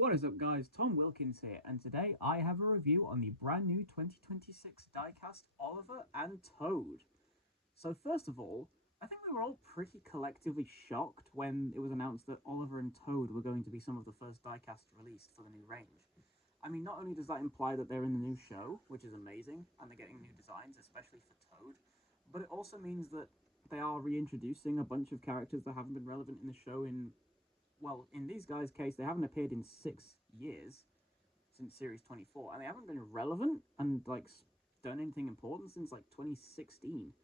What is up guys, Tom Wilkins here, and today I have a review on the brand new 2026 diecast Oliver and Toad. So first of all, I think we were all pretty collectively shocked when it was announced that Oliver and Toad were going to be some of the first diecasts released for the new range. I mean, not only does that imply that they're in the new show, which is amazing, and they're getting new designs, especially for Toad, but it also means that they are reintroducing a bunch of characters that haven't been relevant in the show in these guys' case, they haven't appeared in 6 years since Series 24, and they haven't been relevant and done anything important since 2016.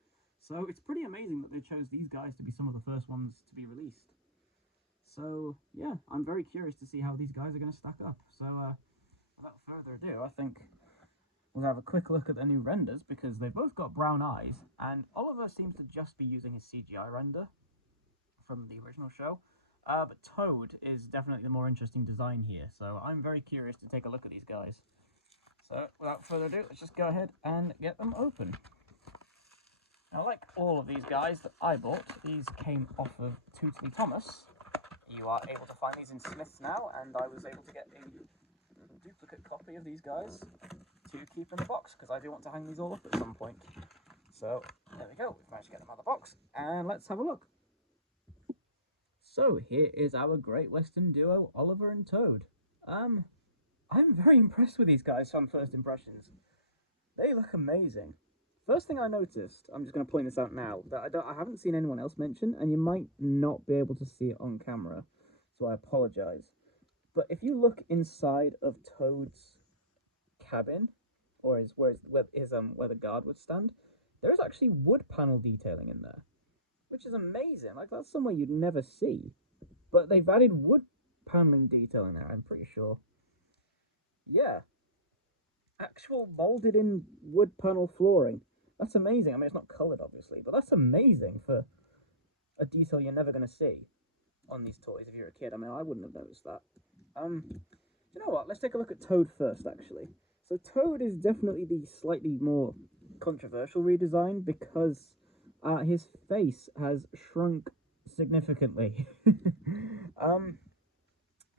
So it's pretty amazing that they chose these guys to be some of the first ones to be released. So yeah, I'm very curious to see how these guys are going to stack up. So without further ado, I think we'll have a quick look at the new renders because they've both got brown eyes, and Oliver seems to just be using his CGI render from the original show. But Toad is definitely the more interesting design here, so I'm very curious to take a look at these guys. So, without further ado, let's just go ahead and get them open. Now, like all of these guys that I bought, these came off of Tootly Thomas. You are able to find these in Smith's now, and I was able to get a duplicate copy of these guys to keep in the box, because I do want to hang these all up at some point. So, there we go, we've managed to get them out of the box, and let's have a look. So here is our Great Western duo, Oliver and Toad. I'm very impressed with these guys on first impressions. They look amazing. First thing I noticed, I'm just going to point this out now, that I haven't seen anyone else mention, and you might not be able to see it on camera, so I apologise. But if you look inside of Toad's cabin, or where the guard would stand, there is actually wood panel detailing in there, which is amazing. That's somewhere you'd never see. But they've added wood paneling detailing there, I'm pretty sure. Yeah. Actual molded in wood panel flooring. That's amazing. I mean, it's not coloured, obviously, but that's amazing for a detail you're never going to see on these toys if you're a kid. I mean, I wouldn't have noticed that. You know what? Let's take a look at Toad first, actually. So Toad is definitely the slightly more controversial redesign because his face has shrunk significantly.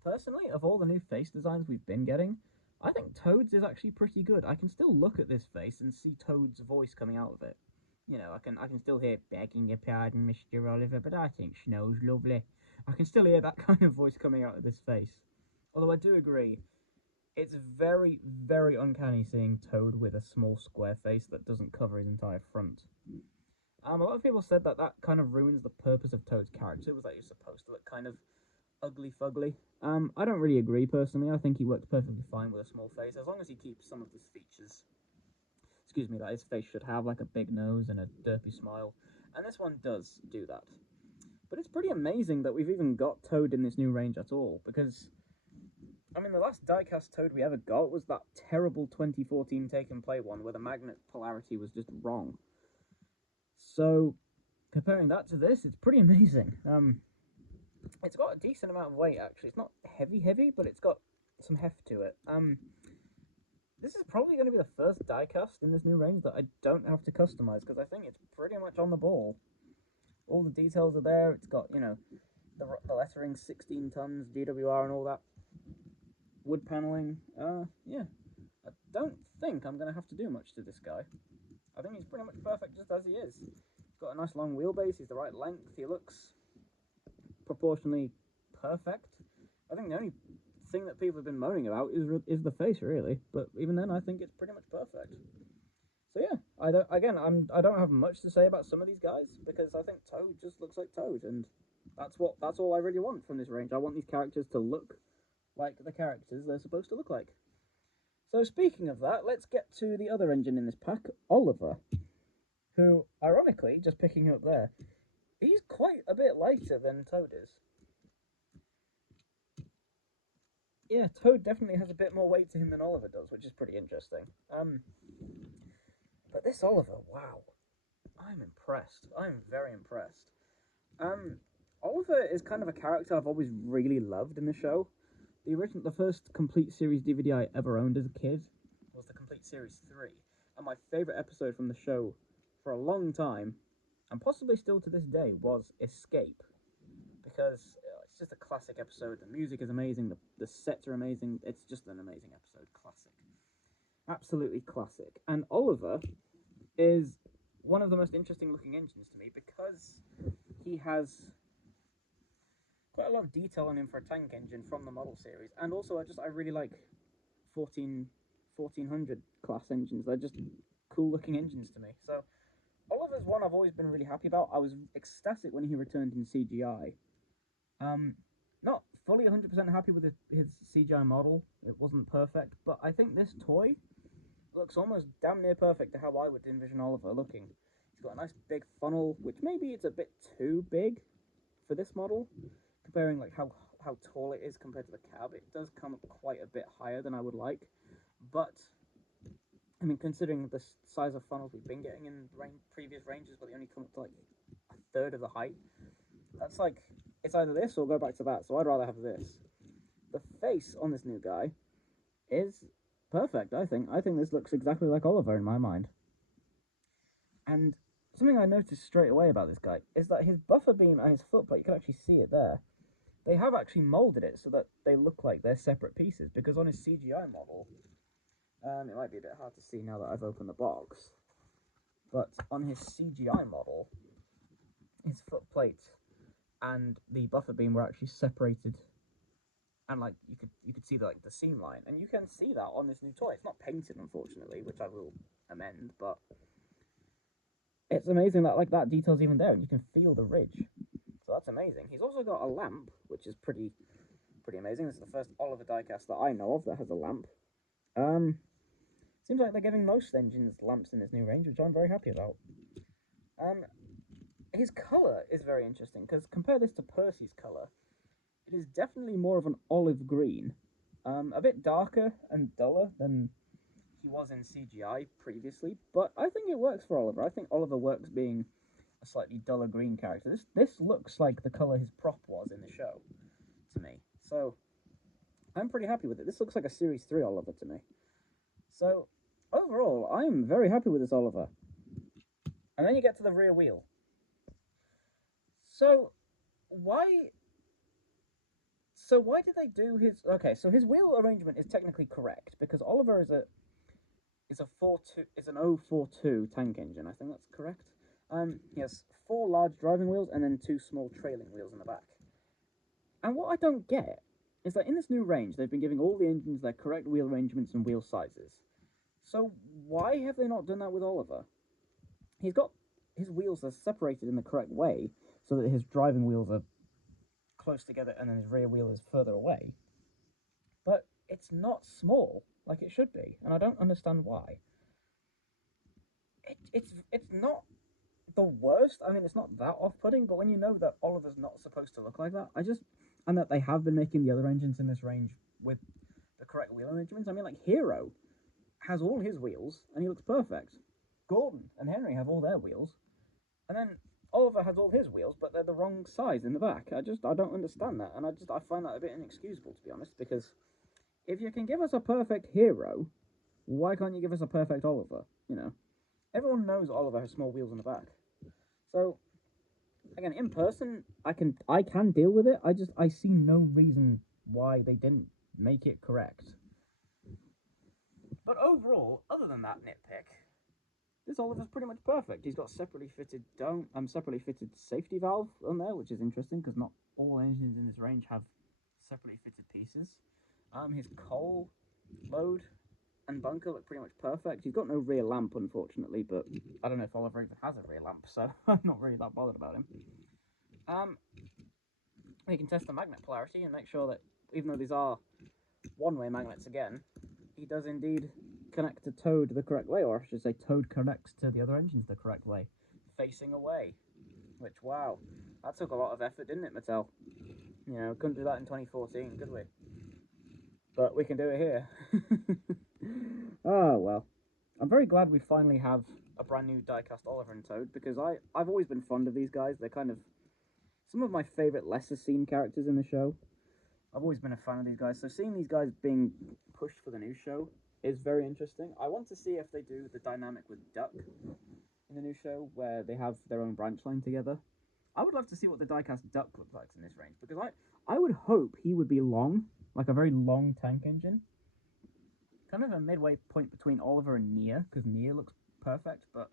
Personally, of all the new face designs we've been getting, I think Toad's is actually pretty good. I can still look at this face and see Toad's voice coming out of it. You know, I can still hear "begging your pardon, Mr. Oliver, but I think Snow's lovely." I can still hear that kind of voice coming out of this face. Although I do agree, it's very, very uncanny seeing Toad with a small square face that doesn't cover his entire front. A lot of people said that kind of ruins the purpose of Toad's character, was that he's supposed to look kind of ugly-fugly. I don't really agree, personally. I think he works perfectly fine with a small face, as long as he keeps some of his features, that his face should have, like a big nose and a derpy smile, and this one does do that. But it's pretty amazing that we've even got Toad in this new range at all, because, I mean, the last diecast Toad we ever got was that terrible 2014 Take and Play one, where the magnet polarity was just wrong. So, comparing that to this, it's pretty amazing. It's got a decent amount of weight, actually. It's not heavy, but it's got some heft to it. This is probably going to be the first diecast in this new range that I don't have to customize, because I think it's pretty much on the ball. All the details are there. It's got, you know, the lettering, 16 tons, GWR and all that. Wood paneling. Yeah. I don't think I'm going to have to do much to this guy. I think he's pretty much perfect just as he is. He's got a nice long wheelbase, he's the right length, he looks proportionally perfect. I think the only thing that people have been moaning about is the face, really. But even then, I think it's pretty much perfect. So yeah, I don't have much to say about some of these guys, because I think Toad just looks like Toad, and that's all I really want from this range. I want these characters to look like the characters they're supposed to look like. So speaking of that, let's get to the other engine in this pack, Oliver, who, ironically, just picking him up there, he's quite a bit lighter than Toad is. Yeah, Toad definitely has a bit more weight to him than Oliver does, which is pretty interesting. But this Oliver, wow, I'm impressed. I'm very impressed. Oliver is kind of a character I've always really loved in the show. The first complete series DVD I ever owned as a kid was the complete series 3, and my favourite episode from the show for a long time, and possibly still to this day, was Escape, because it's just a classic episode. The music is amazing. The sets are amazing. It's just an amazing episode. Classic. Absolutely classic. And Oliver is one of the most interesting looking engines to me because he has quite a lot of detail on him for a tank engine from the model series. And also, I really like 1400 class engines. They're just cool looking engines to me. So Oliver's one I've always been really happy about. I was ecstatic when he returned in CGI. Not fully 100% happy with his CGI model. It wasn't perfect, but I think this toy looks almost damn near perfect to how I would envision Oliver looking. He's got a nice big funnel, which maybe it's a bit too big for this model, comparing like how tall it is compared to the cab. It does come up quite a bit higher than I would like, but I mean, considering the size of funnels we've been getting in previous ranges, but they only come up to like a third of the height, that's like, it's either this or go back to that, so I'd rather have this. The face on this new guy is perfect, I think. I think this looks exactly like Oliver in my mind. And something I noticed straight away about this guy is that his buffer beam and his footplate, you can actually see it there. They have actually molded it so that they look like they're separate pieces, because on his CGI model, it might be a bit hard to see now that I've opened the box, but on his CGI model, his footplate and the buffer beam were actually separated, and like you could see the seam line, and you can see that on this new toy. It's not painted, unfortunately, which I will amend, but it's amazing that like that detail's even there, and you can feel the ridge. So that's amazing. He's also got a lamp, which is pretty amazing. This is the first Oliver diecast that I know of that has a lamp. Seems like they're giving most engines lamps in this new range, which I'm very happy about. His colour is very interesting, because compare this to Percy's colour. It is definitely more of an olive green. A bit darker and duller than he was in CGI previously, but I think it works for Oliver. I think Oliver works being a slightly duller green character. This looks like the colour his prop was in the show, to me. So, I'm pretty happy with it. This looks like a Series 3 Oliver to me. So, overall, I'm very happy with this Oliver. And then you get to the rear wheel. So why did they do his... Okay, so his wheel arrangement is technically correct, because Oliver is an 042 tank engine. I think that's correct. He has 4 large driving wheels and then 2 small trailing wheels in the back. And what I don't get is that in this new range, they've been giving all the engines their correct wheel arrangements and wheel sizes. So why have they not done that with Oliver? He's got his wheels are separated in the correct way, so that his driving wheels are close together and then his rear wheel is further away. But it's not small like it should be, and I don't understand why. It's not the worst. I mean, it's not that off-putting, but when you know that Oliver's not supposed to look like that, and that they have been making the other engines in this range with the correct wheel arrangements. I mean, like Hero has all his wheels and he looks perfect. Gordon and Henry have all their wheels, and then Oliver has all his wheels, but they're the wrong size in the back. I don't understand that, and I find that a bit inexcusable, to be honest, because if you can give us a perfect Hero, why can't you give us a perfect Oliver? You know, everyone knows Oliver has small wheels in the back. So, again, in person, I can deal with it. I see no reason why they didn't make it correct. But overall, other than that nitpick, this Oliver's pretty much perfect. He's got separately fitted safety valve on there, which is interesting because not all engines in this range have separately fitted pieces. His coal load and bunker look pretty much perfect. He's got no rear lamp, unfortunately, but I don't know if Oliver even has a rear lamp, so I'm not really that bothered about him. We can test the magnet polarity and make sure that even though these are one-way magnets again, he does indeed connect to Toad the correct way, or I should say Toad connects to the other engines the correct way, facing away, which, wow, that took a lot of effort, didn't it, Mattel? You know, couldn't do that in 2014, could we? But we can do it here. Oh, well. I'm very glad we finally have a brand new diecast Oliver and Toad, because I've always been fond of these guys. They're kind of some of my favourite lesser seen characters in the show. I've always been a fan of these guys, so seeing these guys being pushed for the new show is very interesting. I want to see if they do the dynamic with Duck in the new show, where they have their own branch line together. I would love to see what the diecast Duck looks like in this range, because I would hope he would be long, like a very long tank engine. Kind of a midway point between Oliver and Nia, because Nia looks perfect, but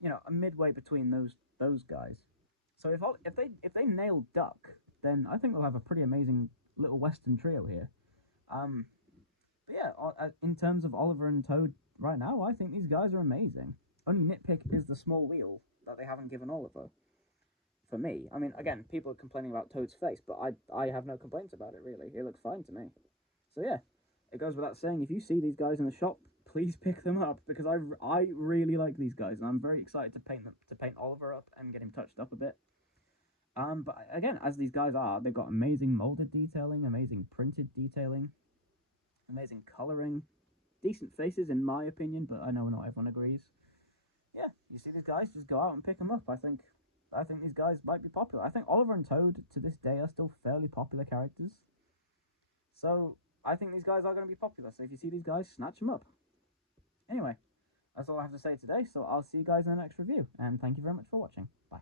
you know, a midway between those guys. So if they nail Duck, then I think we'll have a pretty amazing little Western trio here. But yeah, in terms of Oliver and Toad right now, I think these guys are amazing. Only nitpick is the small wheel that they haven't given Oliver. For me, I mean, again, people are complaining about Toad's face, but I have no complaints about it really. It looks fine to me. So yeah, it goes without saying, if you see these guys in the shop, please pick them up, because I really like these guys, and I'm very excited to paint Oliver up and get him touched up a bit. But again, as these guys are, they've got amazing molded detailing, amazing printed detailing, amazing coloring, decent faces in my opinion, but I know not everyone agrees. Yeah, you see these guys, just go out and pick them up. I think these guys might be popular. I think Oliver and Toad to this day are still fairly popular characters. So I think these guys are going to be popular. So if you see these guys, snatch them up. Anyway, that's all I have to say today. So I'll see you guys in the next review. And thank you very much for watching. Bye.